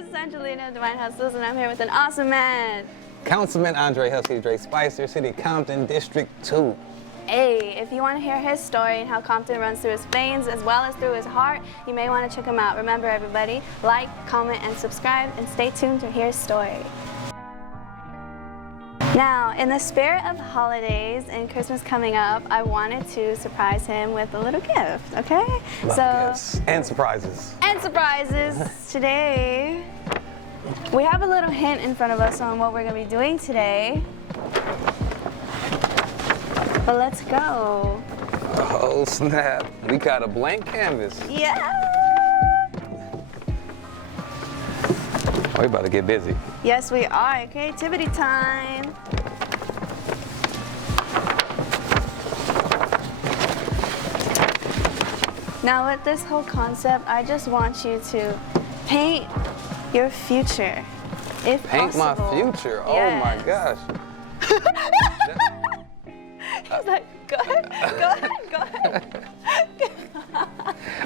this is Angelina Divine Hustles, and I'm here with an awesome man. Councilman Andre Husky Dre Spicer, City Compton, District 2. Hey, if you want to hear his story and how Compton runs through his veins as well as through his heart, you may want to check him out. Remember, everybody, like, comment, and subscribe, and stay tuned to hear his story. Now, in the spirit of holidays and Christmas coming up, I wanted to surprise him with a little gift, okay? Gifts and surprises. And surprises. Today, we have a little hint in front of us on what we're going to be doing today. But let's go. Oh, snap. We got a blank canvas. Yeah! We about to get busy. Yes, we are. Creativity time. Now, with this whole concept, I just want you to paint your future, if Paint possible. my future? Yes. Oh my gosh. He's like, go ahead, go ahead, go ahead.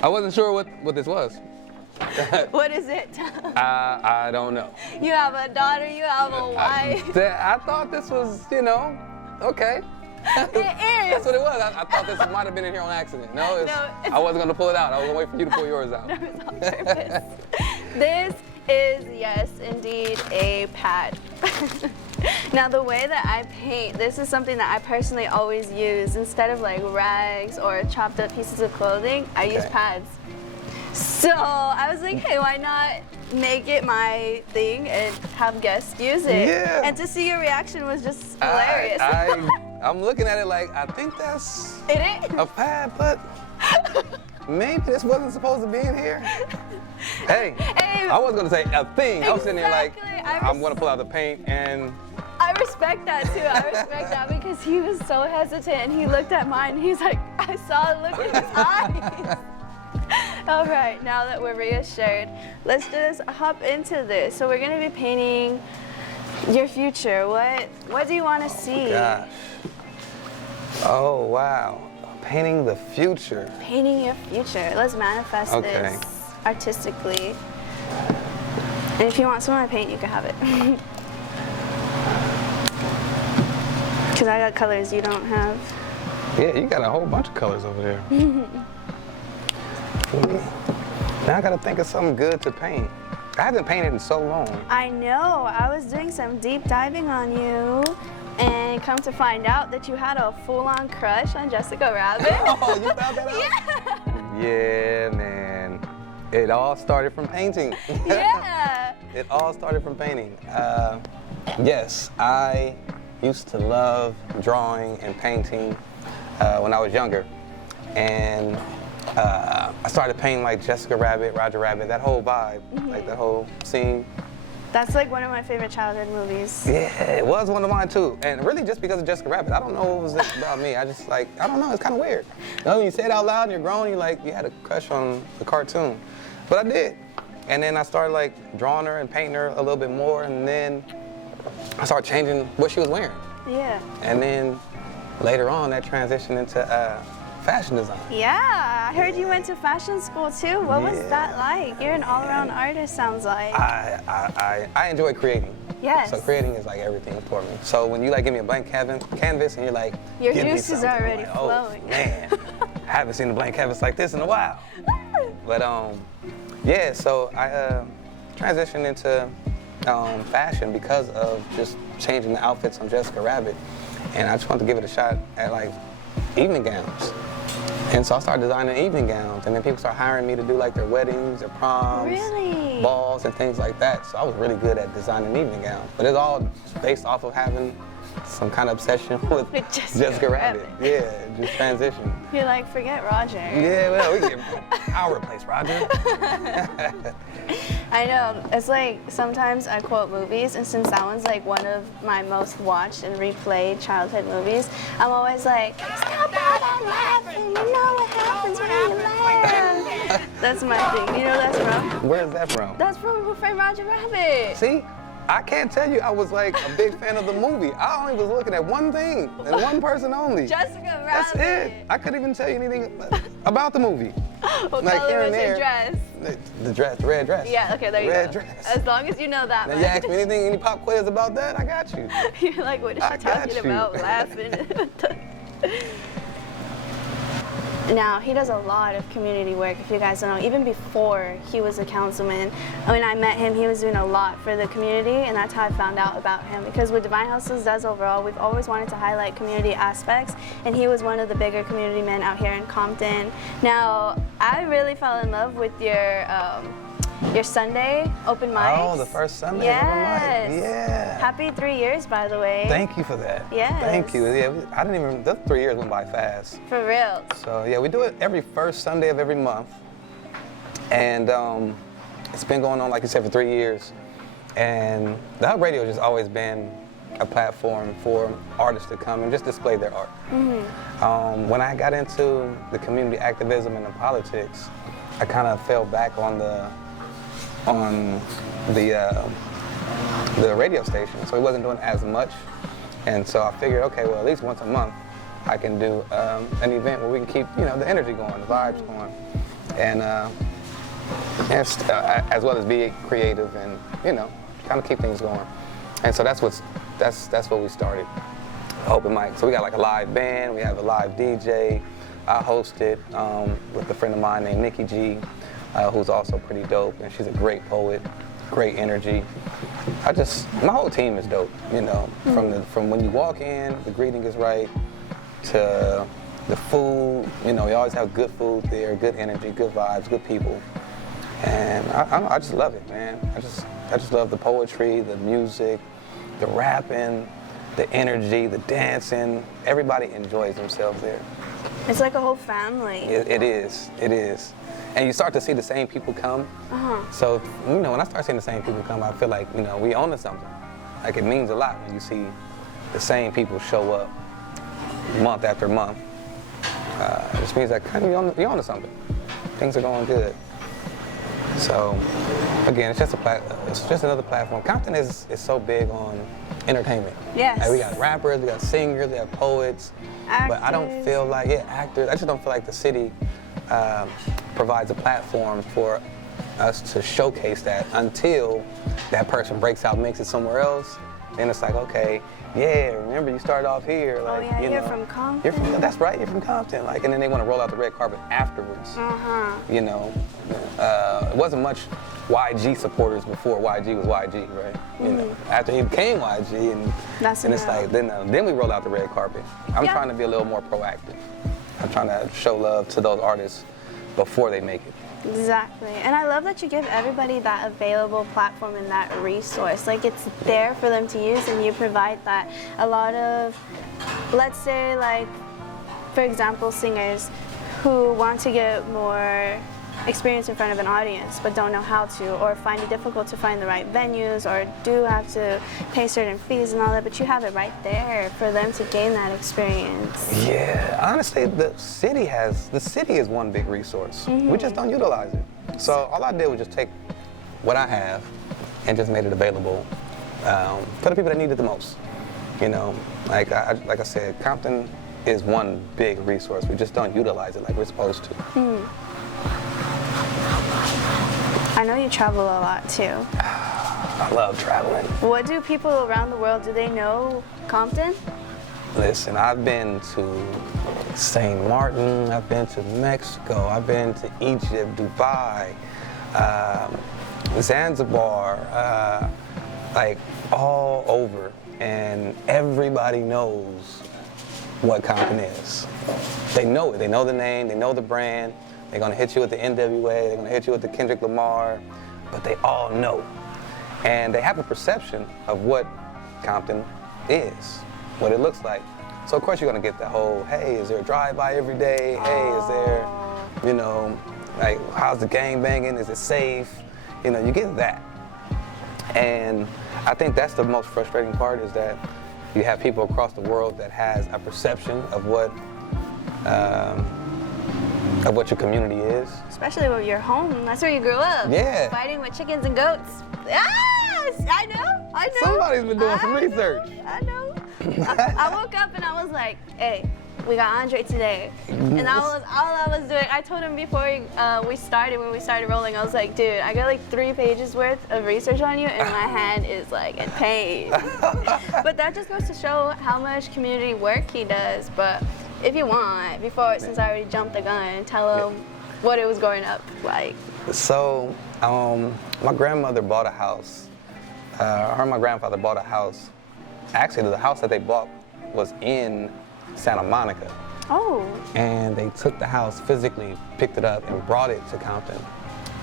I wasn't sure what this was. What is it? I don't know. You have a daughter, you have a wife. I thought this was, okay. It is. That's what it was. I thought this might have been in here on accident. No, it's- I wasn't going to pull it out. I was going to wait for you to pull yours out. No, it's on purpose. This is, yes, indeed, a pad. Now, the way that I paint, this is something that I personally always use. Instead of like rags or chopped up pieces of clothing, I use pads. So I was like, hey, why not make it my thing and have guests use it? Yeah. And to see your reaction was just hilarious. I'm looking at it like, I think that's It is. a pad, but maybe this wasn't supposed to be in here. Hey, I wasn't going to say a thing. I was sitting there like, Exactly. I'm going to pull out the paint and... I respect that too. I respect that because he was so hesitant and he looked at mine and he's like, I saw the look in his eyes. All right, now that we're reassured, let's just hop into this. So we're gonna be painting your future. What do you want to see? Gosh. Oh, wow. Painting the future. Painting your future. Let's manifest this artistically. And if you want some of my paint, you can have it. Because I got colors you don't have. Yeah, you got a whole bunch of colors over there. Now I gotta think of something good to paint. I haven't painted in so long. I know. I was doing some deep diving on you, and come to find out that you had a full-on crush on Jessica Rabbit. Oh, you found that out? Yeah, man. It all started from painting. Yeah. It all started from painting. Yes, I used to love drawing and painting when I was younger. And I started painting like Jessica Rabbit, Roger Rabbit, that whole vibe, like that whole scene. That's like one of my favorite childhood movies. Yeah, it was one of mine too. And really just because of Jessica Rabbit. I don't know what was this about me. I just like, I don't know, it's kind of weird. You know, when you say it out loud and you're grown, you had a crush on the cartoon. But I did. And then I started like drawing her and painting her a little bit more, and then I started changing what she was wearing. Yeah. And then later on, that transitioned into fashion design. Yeah, I heard you went to fashion school too. What was Yeah. that like? You're an all-around artist, sounds like. I enjoy creating. Yes. So creating is like everything for me. So when you like give me a blank canvas and you're like, Your give me juices something, are I'm already like, flowing. Oh man, I haven't seen a blank canvas like this in a while. But yeah, so I transitioned into fashion because of just changing the outfits on Jessica Rabbit. And I just wanted to give it a shot at like evening gowns. And so I started designing evening gowns, and then people started hiring me to do like their weddings, their proms, Really? balls, and things like that. So I was really good at designing evening gowns. But it's all based off of having some kind of obsession with Jessica Rabbit. Rabbit. Yeah, just transition. You're like, forget Roger. Yeah, well, I'll replace Roger. I know. It's like sometimes I quote movies, and since that one's like one of my most watched and replayed childhood movies, I'm always like, stop all that laughing. You know what happens when you laugh. That's my thing. You know that's from? Where's that from? That's from Who Framed Roger Rabbit. See? I can't tell you I was like a big fan of the movie. I only was looking at one thing and one person only. Jessica Rabbit. That's it. I couldn't even tell you anything about the movie. What Like color here was and her there. dress? The dress, the red dress. Yeah, okay, there you red go. Dress. As long as you know that Now one. you ask me anything, any pop quiz about that, I got you. You're like, what is I she got talking you. about? Laughing. Now, he does a lot of community work, if you guys don't know. Even before he was a councilman, when I met him, he was doing a lot for the community, and that's how I found out about him. Because what Divine Hustles does overall, we've always wanted to highlight community aspects, and he was one of the bigger community men out here in Compton. Now, I really fell in love with your Sunday open mics. Oh, the first Sunday Yes. open mic. Yeah. Happy 3 years, by the way. Thank you for that. Yes. Thank you. Yeah, I didn't even, those 3 years went by fast. For real. So yeah, we do it every first Sunday of every month. And it's been going on, like you said, for 3 years. And the Hub Radio has just always been a platform for artists to come and just display their art. When I got into the community activism and the politics, I kind of fell back on the radio station, so he wasn't doing as much. And so I figured, okay, well, at least once a month, I can do an event where we can keep, the energy going, the vibes going, and as well as be creative and, kind of keep things going. And so that's what we started, open mic. So we got like a live band, we have a live DJ. I host it with a friend of mine named Nikki G, who's also pretty dope, and she's a great poet, great energy. My whole team is dope, from when you walk in, the greeting is right, to the food, we always have good food there, good energy, good vibes, good people. And I just love it, man. I just love the poetry, the music, the rapping, the energy, the dancing. Everybody enjoys themselves there. It's like a whole family. It is. And you start to see the same people come. So, when I start seeing the same people come, I feel like, we own to something. Like, it means a lot when you see the same people show up month after month. It just means that you're on to something. Things are going good. So, again, it's just another platform. Compton is so big on entertainment. Yes. Like, we got rappers, we got singers, we have poets. Actors. But I don't feel like, actors. I just don't feel like the city provides a platform for us to showcase that until that person breaks out, makes it somewhere else. Then it's like, okay, remember you started off here. Like, you're from Compton. That's right, you're from Compton. Like, and then they want to roll out the red carpet afterwards. It wasn't much YG supporters before YG was YG, right? After he became YG, and it's like then we roll out the red carpet. I'm trying to be a little more proactive. I'm trying to show love to those artists before they make it. Exactly. And I love that you give everybody that available platform and that resource. Like, it's there for them to use, and you provide that. A lot of, let's say, like, for example, singers who want to get more experience in front of an audience but don't know how to, or find it difficult to find the right venues, or do have to pay certain fees and all that, but you have it right there for them to gain that experience. Yeah, honestly, the city is one big resource. We just don't utilize it. So all I did was just take what I have and just made it available for the people that need it the most. Like I said, Compton is one big resource. We just don't utilize it like we're supposed to. I know you travel a lot too. I love traveling. What do people around the world, do they know Compton? Listen, I've been to St. Martin, I've been to Mexico, I've been to Egypt, Dubai, Zanzibar, like all over, and everybody knows what Compton is. They know it, they know the name, they know the brand. They're gonna hit you with the NWA, they're gonna hit you with the Kendrick Lamar, but they all know. And they have a perception of what Compton is, what it looks like. So of course you're gonna get the whole, hey, is there a drive-by every day? Hey, is there, like, how's the gang banging? Is it safe? You get that. And I think that's the most frustrating part, is that you have people across the world that has a perception of what your community is. Especially with your home. That's where you grew up. Yeah. Fighting with chickens and goats. Yes! I know. Somebody's been doing some research. I know. I woke up and I was like, hey, we got Andre today. And that was all I was doing. I told him before when we started rolling, I was like, dude, I got like 3 pages worth of research on you and my hand is like in pain. But that just goes to show how much community work he does. But if you want, since I already jumped the gun, tell him what it was growing up like. So, my grandmother bought a house. Her and my grandfather bought a house. Actually, the house that they bought was in Santa Monica. Oh. And they took the house, physically picked it up and brought it to Compton.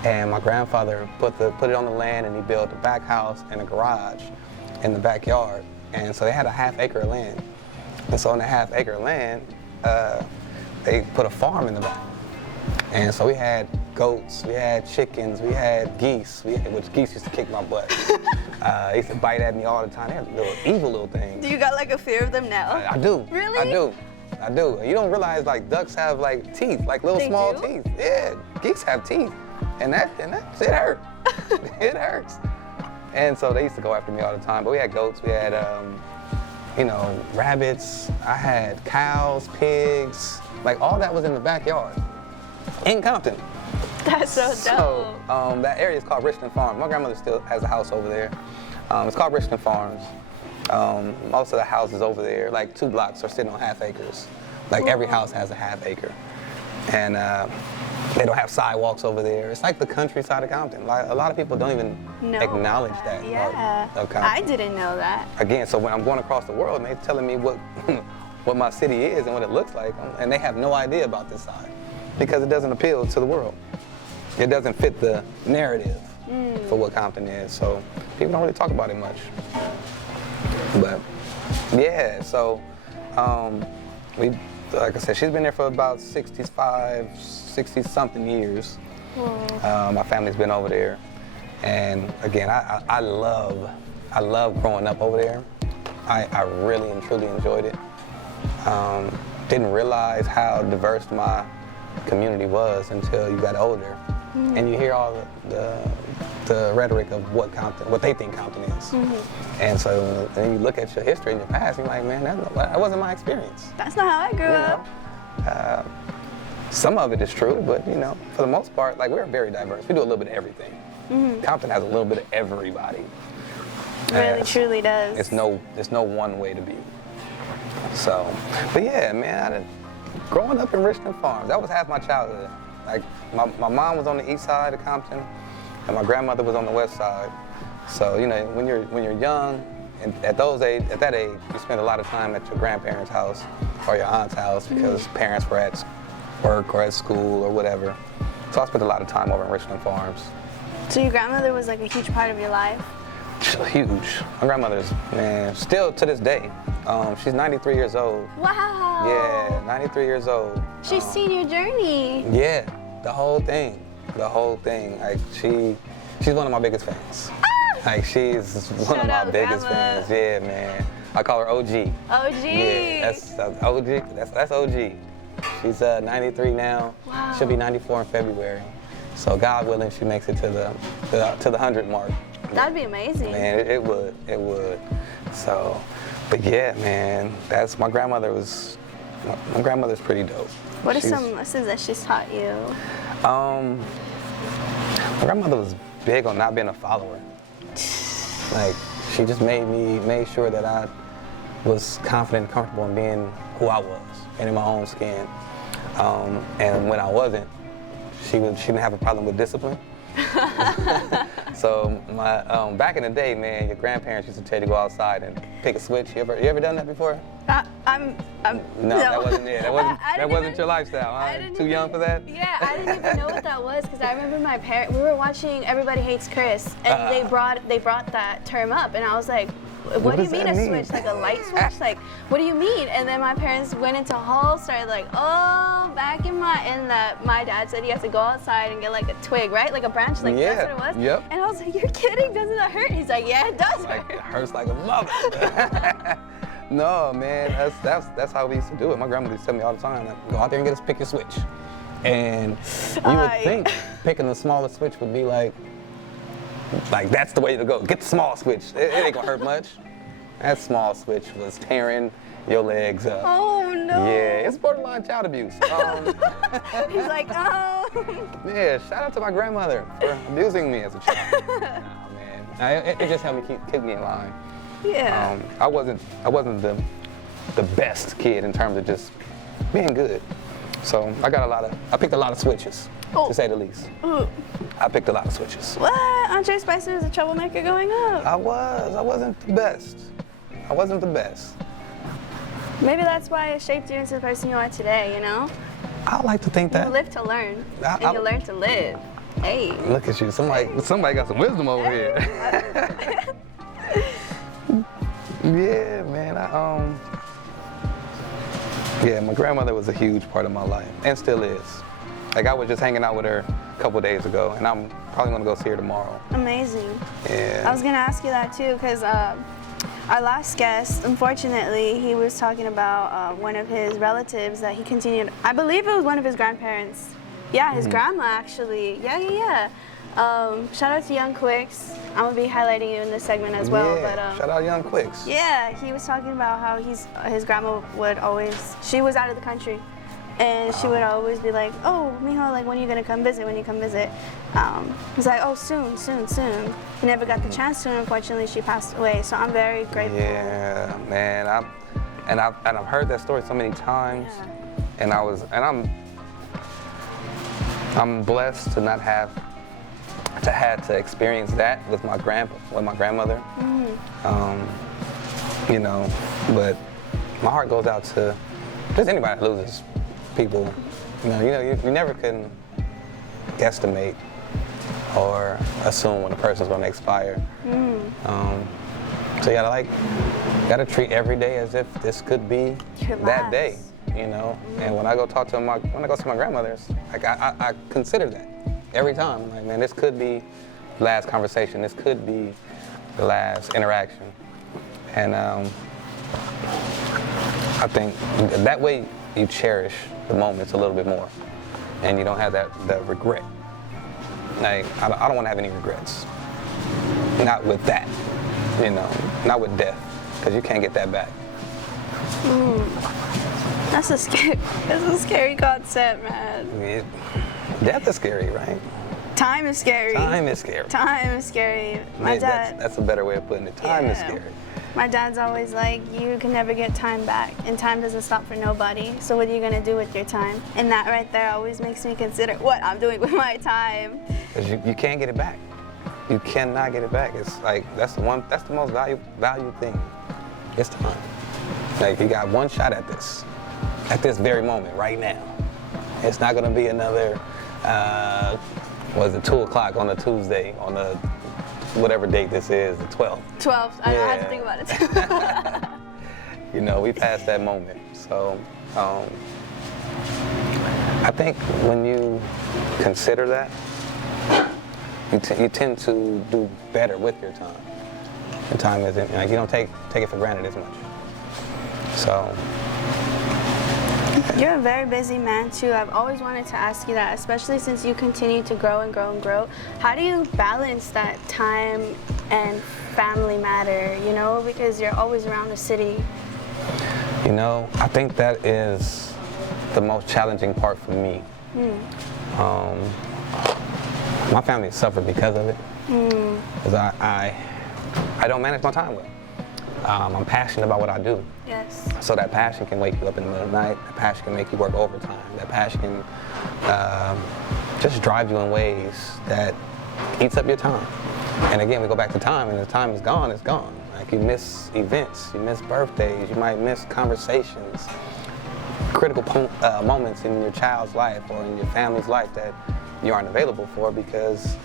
And my grandfather put it on the land, and he built a back house and a garage in the backyard. And so they had a half-acre of land. And so on the half-acre land, they put a farm in the back. And so we had goats, we had chickens, we had geese, which geese used to kick my butt. They used to bite at me all the time. They were evil little things. Do you got like a fear of them now? I do. Really? I do. You don't realize like ducks have like teeth, like little small teeth. Yeah, geese have teeth, and that it hurt. It hurts. And so they used to go after me all the time. But we had goats, we had rabbits. I had cows, pigs, like all that was in the backyard in Compton. That's so dope. So that area is called Richland Farms. My grandmother still has a house over there. It's called Richland Farms. Most of the houses over there, like 2 blocks, are sitting on half acres. Like every house has a half acre. And they don't have sidewalks over there. It's like the countryside of Compton. Like, a lot of people don't even acknowledge that yeah. part of Compton. I didn't know that. Again, so when I'm going across the world and they're telling me what my city is and what it looks like, and they have no idea about this side because it doesn't appeal to the world. It doesn't fit the narrative for what Compton is. So people don't really talk about it much. But yeah, so like I said, she's been there for about 60-something years. My family's been over there. And again, I love growing up over there. I really and truly enjoyed it. Didn't realize how diverse my community was until you got older. And you hear all the rhetoric of what they think Compton is. And so when you look at your history and your past, you're like, man, that wasn't my experience. That's not how I grew up. Some of it is true, but for the most part, like, we're very diverse. We do a little bit of everything. Compton has a little bit of everybody. Really, truly does. There's no one way to be. So, but yeah, man, growing up in Richland Farms, that was half my childhood. Like, my mom was on the east side of Compton, and my grandmother was on the west side. So, when you're young, and at that age, you spend a lot of time at your grandparents' house or your aunt's house because parents were at work or at school or whatever. So I spent a lot of time over in Richland Farms. So your grandmother was like a huge part of your life? Huge. My grandmother's, man, still to this day. She's 93 years old. Wow. Yeah, 93 years old. She's seen your journey. Yeah, the whole thing. Like, she's one of my biggest fans. Like, she's one of my biggest fans. Yeah, man. I call her OG. OG. Yeah, that's OG. That's OG. She's 93 now. Wow. She'll be 94 in February. So God willing, she makes it to the 100 mark. That'd be amazing. Man, it would. So, but yeah, man, my grandmother's pretty dope. What are some lessons that she's taught you? My grandmother was big on not being a follower. Like, she just made sure that I was confident and comfortable in being who I was and in my own skin. And when I wasn't, she didn't have a problem with discipline. So back in the day, man, your grandparents used to tell you to go outside and pick a switch. You ever done that before? No, that wasn't it. That wasn't your lifestyle, huh? Too young for that? Yeah, I didn't even know what that was because I remember my parents. We were watching Everybody Hates Chris, and they brought that term up, and I was like, what do you mean a switch? Like a light switch? Like, what do you mean? And then my parents went into whole started like, back in my dad said you have to go outside and get like a twig, right? Like a branch, like that's what it was. Yep. And I was like, you're kidding? Doesn't that hurt? He's like, yeah, it does. Like, it hurts like a mother. No, man, that's how we used to do it. My grandmother used to tell me all the time, like, go out there and pick your switch. And you would think picking the smallest switch would be like that's the way to go. Get the small switch. It ain't gonna hurt much. That small switch was tearing your legs up. Oh no. Yeah, it's borderline child abuse. He's like, oh. Yeah, shout out to my grandmother for abusing me as a child. Nah, man, it just helped me keep me in line. Yeah. I wasn't the best kid in terms of just being good. So I picked a lot of switches, to say the least. Ooh. I picked a lot of switches. What? Andre Spicer was a troublemaker growing up. I wasn't the best. I wasn't the best. Maybe that's why it shaped you into the person you are today, you know? I like to think that. You live to learn, and you learn to live. Hey. Look at you. Somebody got some wisdom over here. Yeah, man. Yeah, my grandmother was a huge part of my life, and still is. Like, I was just hanging out with her a couple days ago, and I'm probably gonna go see her tomorrow. Amazing. Yeah. I was gonna ask you that too, because our last guest, unfortunately, he was talking about one of his relatives that he continued. I believe it was one of his grandparents. Yeah, his grandma actually. Yeah. Shout out to Young Quicks. I'm gonna be highlighting you in this segment as well. Yeah, but shout out Young Quicks. Yeah, he was talking about how his grandma would always. She was out of the country, and she would always be like, "Oh, mijo, like when are you gonna come visit? When you come visit?" He's like, "Oh, soon." He never got the chance to. And unfortunately, she passed away. So I'm very grateful. Yeah, man. I've heard that story so many times, Yeah. I'm blessed to not have to experience that with my grandmother. You know, but my heart goes out to just anybody that loses people. You never can guesstimate or assume when a person's gonna expire. So you gotta treat every day as if this could be that day. You know, and when I go talk to when I go see my grandmothers, like I consider that every time. Like, man, this could be the last conversation. This could be the last interaction. And I think that way you cherish the moments a little bit more, and you don't have that regret. Like, I don't want to have any regrets. Not with that, you know, not with death, because you can't get that back. That's a scary concept, man. Death is scary, right? Time is scary. Time is scary. Time is scary. My Yeah, dad. that's a better way of putting it. Time is Yeah. scary. My dad's always like, you can never get time back, and time doesn't stop for nobody. So what are you gonna do with your time? And that right there always makes me consider what I'm doing with my time. Because you can't get it back. You cannot get it back. It's like that's the most valued thing. It's time. Like, you got one shot at this very moment, right now. It's not gonna be another 2 o'clock on a Tuesday on a whatever date this is, the 12th. 12. I had to Yeah. think about it too. You know, we passed that moment. So I think when you consider that, you tend to do better with your time. Your time isn't, like, you don't take it for granted as much. So. You're a very busy man too. I've always wanted to ask you that, especially since you continue to grow and grow and grow. How do you balance that time and family matter, you know, because you're always around the city? You know, I think that is the most challenging part for me. My family suffered because of it. Because I don't manage my time well. I'm passionate about what I do. Yes. So that passion can wake you up in the middle of the night. That passion can make you work overtime. That passion can just drive you in ways that eats up your time. And again, we go back to time, and the time is gone, it's gone. Like, you miss events, you miss birthdays, you might miss conversations, critical moments in your child's life or in your family's life that you aren't available for because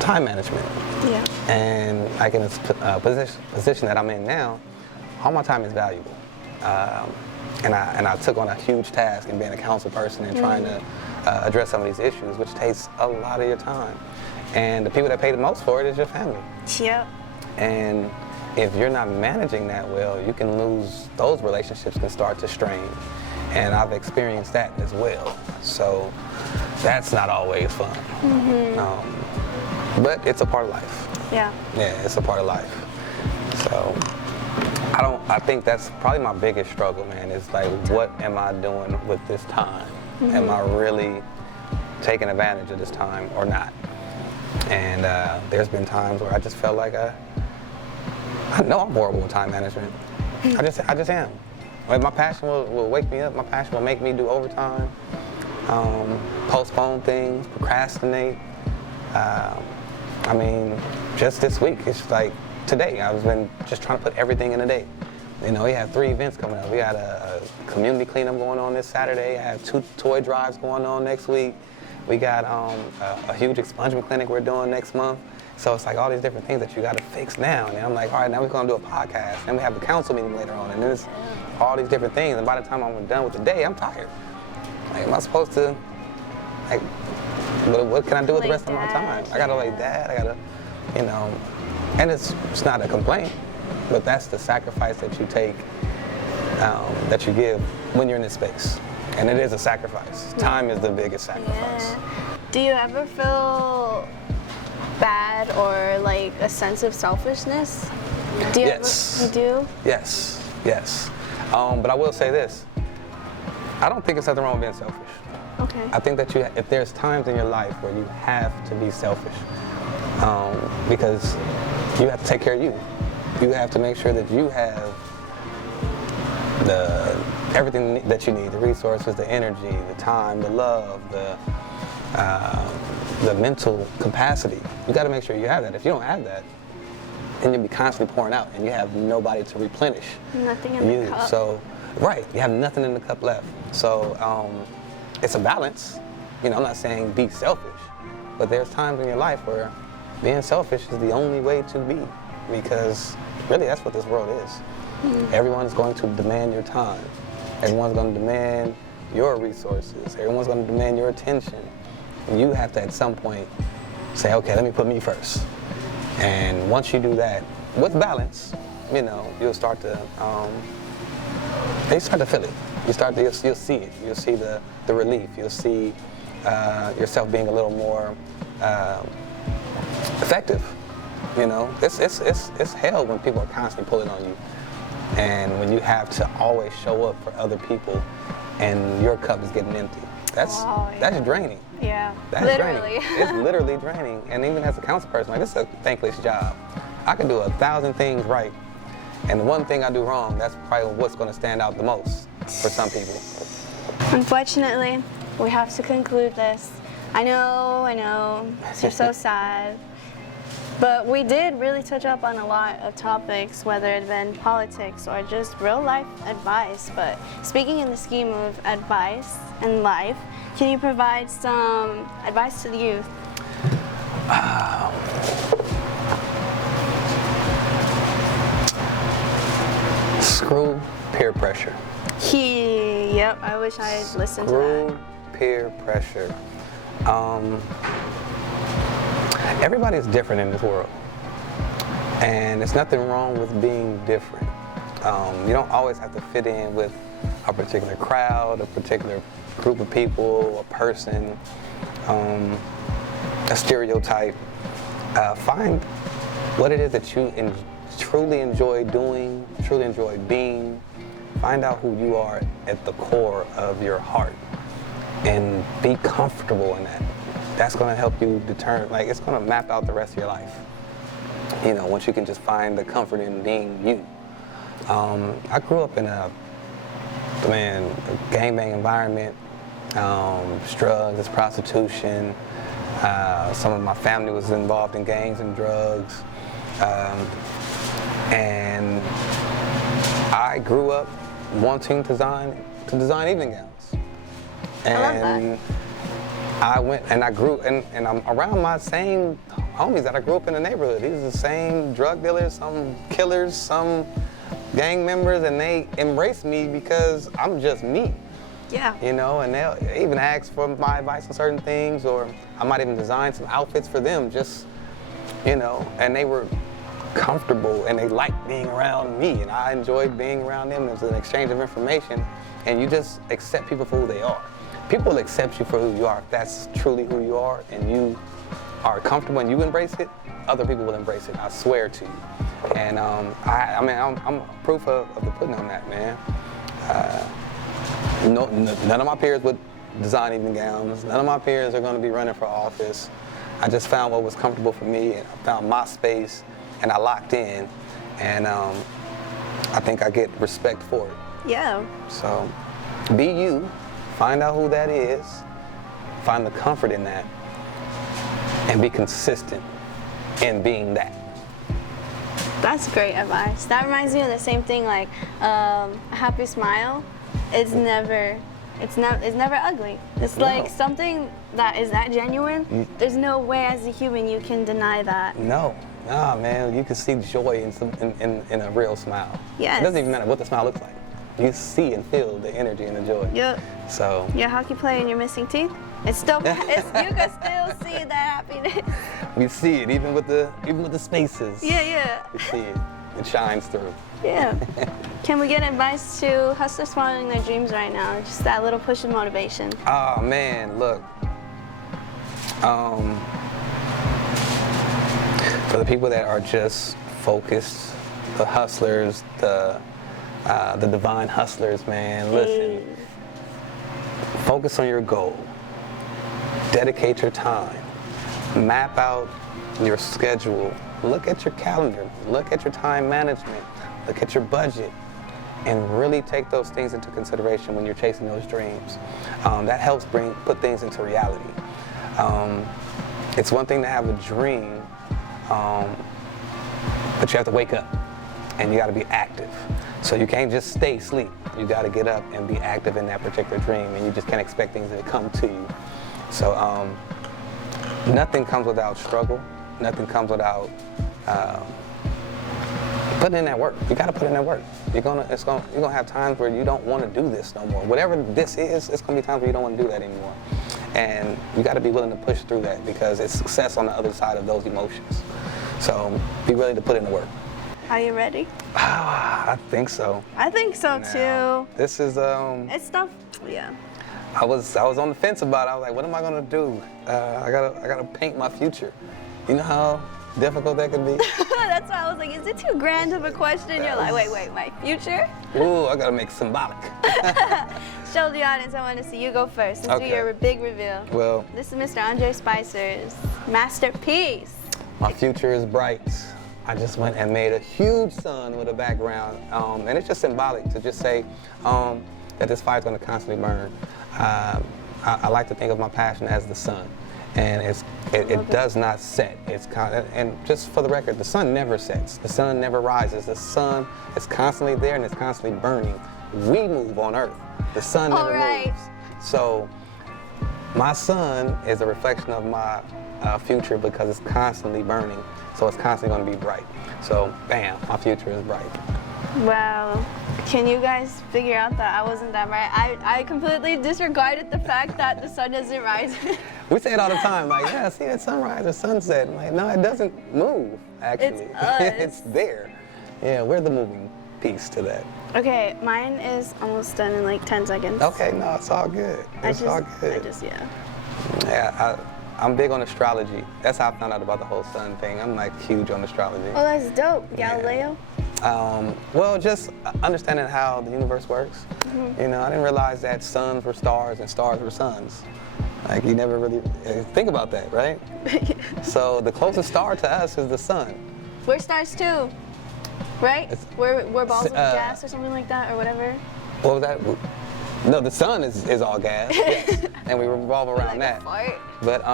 time management. Yeah. And like, in a position that I'm in now, all my time is valuable. And I took on a huge task in being a council person and trying to address some of these issues, which takes a lot of your time. And the people that pay the most for it is your family. Yep. And if you're not managing that well, you can lose, those relationships can start to strain. And I've experienced that as well. So that's not always fun. But it's a part of life. Yeah. Yeah, it's a part of life. So I think that's probably my biggest struggle, man, is like, what am I doing with this time? Am I really taking advantage of this time or not? And there's been times where I just felt like I know I'm horrible with time management. I just am. Like, my passion will wake me up. My passion will make me do overtime, postpone things, procrastinate. I mean, just this week, it's like today, I've been just trying to put everything in a day. You know, we have 3 events coming up. We got a community cleanup going on this Saturday. I have 2 toy drives going on next week. We got a huge expungement clinic we're doing next month. So it's like all these different things that you got to fix now. And I'm like, all right, now we're going to do a podcast. Then we have the council meeting later on. And then it's all these different things. And by the time I'm done with the day, I'm tired. Like, am I supposed to, like, what can I do with the rest of my time? I got to lay dad. I got to, you know, and it's not a complaint, but that's the sacrifice that you take, that you give when you're in this space. And it is a sacrifice. Time is the biggest sacrifice. Yeah. Do you ever feel bad or like a sense of selfishness? Do you Yes. ever, you do? Yes, yes. But I will say this. I don't think there's nothing wrong with being selfish. Okay. I think that if there's times in your life where you have to be selfish, because you have to take care of you. You have to make sure that you have everything that you need, the resources, the energy, the time, the love, the mental capacity. You got to make sure you have that. If you don't have that, then you'll be constantly pouring out and you have nobody to replenish Nothing in the cup. So, right, you have nothing in the cup left. So it's a balance. You know, I'm not saying be selfish, but there's times in your life where being selfish is the only way to be, because really that's what this world is. Everyone's going to demand your time. Everyone's going to demand your resources. Everyone's going to demand your attention. And you have to, at some point, say, okay, let me put me first. And once you do that, with balance, you know, you'll start to feel it. You'll see it. You'll see the relief. You'll see yourself being a little more effective. You know, it's hell when people are constantly pulling on you, and when you have to always show up for other people, and your cup is getting empty. That's draining. Yeah, That's literally. draining. It's literally draining. And even as a council person, like, this is a thankless job. I can do 1,000 things right, and the one thing I do wrong, that's probably what's going to stand out the most for some people. Unfortunately, we have to conclude this. I know, you're so sad. But we did really touch up on a lot of topics, whether it been politics or just real life advice. But speaking in the scheme of advice and life, can you provide some advice to the youth? Screw peer pressure. Yep, I wish I had listened to that. Screw peer pressure. Everybody's different in this world, and there's nothing wrong with being different. You don't always have to fit in with a particular crowd, a particular group of people, a person, a stereotype. Find what it is that you truly enjoy doing, truly enjoy being. Find out who you are at the core of your heart, and be comfortable in that. That's going to help you determine, like, it's going to map out the rest of your life. You know, once you can just find the comfort in being you. I grew up in a gangbang environment, drugs, prostitution. Some of my family was involved in gangs and drugs. And I grew up wanting to design evening gowns. And I love that. I went and I grew, and I'm around my same homies that I grew up in the neighborhood. These are the same drug dealers, some killers, some gang members, and they embrace me because I'm just me. Yeah. You know, and they'll even ask for my advice on certain things, or I might even design some outfits for them, just, you know, and they were comfortable and they liked being around me, and I enjoyed being around them. There's an exchange of information, and you just accept people for who they are. People will accept you for who you are. If that's truly who you are and you are comfortable and you embrace it, other people will embrace it, I swear to you. And I mean, I'm proof of the pudding on that, man. None of my peers would design evening gowns. None of my peers are going to be running for office. I just found what was comfortable for me, and I found my space, and I locked in, and I think I get respect for it. Yeah. So, be you, find out who that is, find the comfort in that, and be consistent in being that. That's great advice. That reminds me of the same thing, like a happy smile is never ugly. It's like something that is that genuine. There's no way as a human you can deny that. No, man, you can see joy in a real smile. Yes. It doesn't even matter what the smile looks like. You see and feel the energy and the joy. Yep. So. Your hockey player and your missing teeth, you can still see that happiness. We see it even with the spaces. Yeah. We see it. It shines through. Yeah. Can we get advice to hustlers following their dreams right now? Just that little push of motivation. Oh man, look. For the people that are just focused, the hustlers, the divine hustlers, man, listen. Focus on your goal. Dedicate your time. Map out your schedule. Look at your calendar. Look at your time management. Look at your budget. And really take those things into consideration when you're chasing those dreams. That helps put things into reality. It's one thing to have a dream, but you have to wake up and you got to be active. So you can't just stay asleep. You got to get up and be active in that particular dream, and you just can't expect things to come to you. So nothing comes without struggle. Nothing comes without putting in that work. You got to put in that work. You're gonna have times where you don't want to do this no more. Whatever this is, it's gonna be times where you don't want to do that anymore. And you got to be willing to push through that because it's success on the other side of those emotions. So be ready to put in the work. Are you ready? I think so. I think so too. This is It's tough. Yeah. I was on the fence about it. I was like, what am I gonna do? I gotta paint my future. You know how difficult that could be? That's why I was like, is it too grand of a question? You're like, wait, my future? Ooh, I gotta make symbolic. Show the audience, I want to see you go first. Let's do your big reveal. Well, this is Mr. Andre Spicer's masterpiece. My future is bright. I just went and made a huge sun with a background, and it's just symbolic to just say that this fire's going to constantly burn. I like to think of my passion as the sun, and it does not set. And just for the record, the sun never sets. The sun never rises. The sun is constantly there and it's constantly burning. We move on Earth. The sun never moves. So my sun is a reflection of my future because it's constantly burning. So it's constantly going to be bright. So bam, my future is bright. Wow. Can you guys figure out that I wasn't that right? I completely disregarded the fact that the sun doesn't rise. We say it all the time, like, yeah, see that sunrise or sunset. I'm like, no, it doesn't move, actually. It's us. It's there. Yeah, we're the moving piece to that. Okay, mine is almost done in like 10 seconds. Okay, no, it's all good. It's all good. Yeah, I'm big on astrology. That's how I found out about the whole sun thing. I'm like huge on astrology. Oh, that's dope. Galileo? Well, just understanding how the universe works. Mm-hmm. You know, I didn't realize that suns were stars and stars were suns. Like, you never really think about that, right? So the closest star to us is the sun. We're stars too, right? We're balls of gas or something like that, or whatever. What was that? No, the sun is all gas, yes. And we revolve around like that. But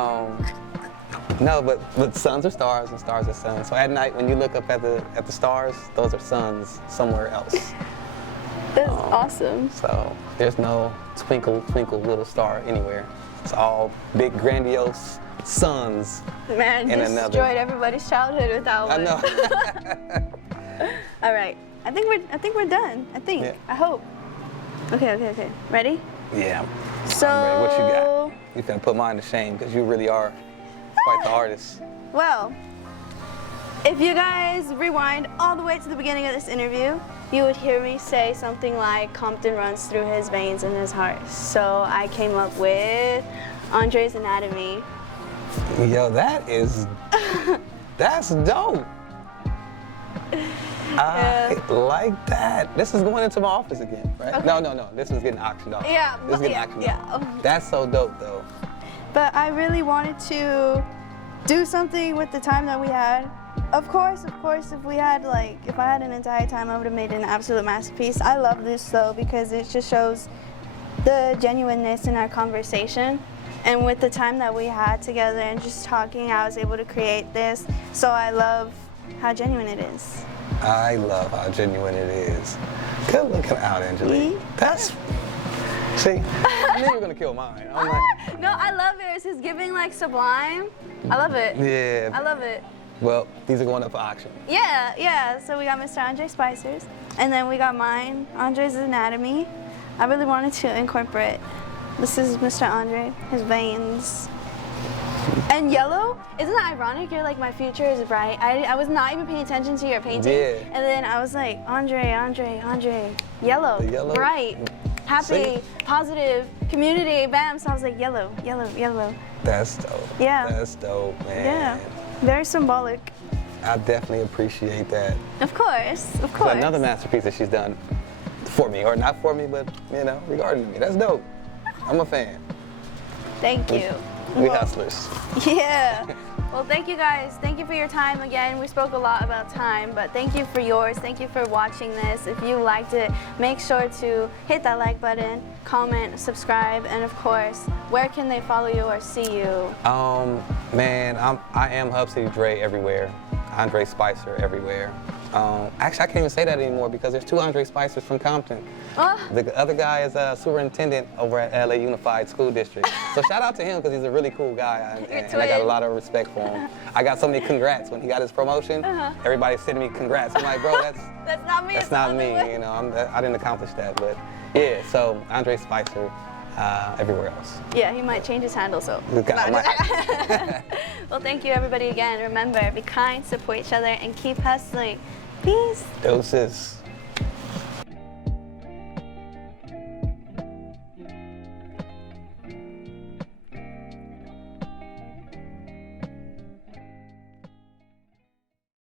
no, but suns are stars and stars are suns. So at night, when you look up at the stars, those are suns somewhere else. That's awesome. So there's no twinkle, twinkle, little star anywhere. It's all big, grandiose suns. Man, destroyed everybody's childhood with that one. I know. All right, I think we're done. Yeah. I hope. Okay. Ready? Yeah. So. I'm ready. What you got? You finna put mine to shame because you really are quite the artist. Well, if you guys rewind all the way to the beginning of this interview, you would hear me say something like Compton runs through his veins and his heart. So I came up with Andre's Anatomy. Yo, that's dope. I like that. This is going into my office again, right? Okay. No. This is getting auctioned off. Yeah, This is getting yeah, auctioned yeah. off. That's so dope, though. But I really wanted to do something with the time that we had. Of course, if we had if I had an entire time, I would have made an absolute masterpiece. I love this though because it just shows the genuineness in our conversation. And with the time that we had together and just talking, I was able to create this. So I love how genuine it is. I love how genuine it is. Good looking out, Angelique. That's, see, I knew you were gonna kill mine. I'm like, No, I love it. It's just giving sublime. I love it. yeah. I love it. Well, these are going up for auction. Yeah. So we got Mr. Andre Spicer's, and then we got mine, Andre's Anatomy. I really wanted to incorporate. This is Mr. Andre, his veins. And yellow, isn't that ironic? You're like, my future is bright. I was not even paying attention to your painting. Yeah. And then I was like, Andre, yellow, The yellow? bright, happy, See? positive, community, bam. So I was like, yellow. That's dope. Yeah. That's dope, man. Yeah, very symbolic. I definitely appreciate that. Of course. But another masterpiece that she's done for me, or not for me, but regarding me. That's dope. I'm a fan. Thank you. We hustlers. Yeah. Well, thank you guys. Thank you for your time again. We spoke a lot about time, but thank you for yours. Thank you for watching this. If you liked it, make sure to hit that like button, comment, subscribe, and of course, where can they follow you or see you? Man, I am Hub City Dre everywhere. Andre Spicer everywhere. Actually, I can't even say that anymore because there's two Andre Spicers from Compton. Oh. The other guy is a superintendent over at LA Unified School District. So shout out to him because he's a really cool guy and I got a lot of respect for him. I got so many congrats when he got his promotion. Everybody's sending me congrats. I'm like, bro, that's not me. That's not me. I didn't accomplish that, but yeah. So Andre Spicer. Everywhere else. Yeah, he might change his handle, so. Well, thank you everybody again. Remember, be kind, support each other, and keep hustling. Peace. Doses.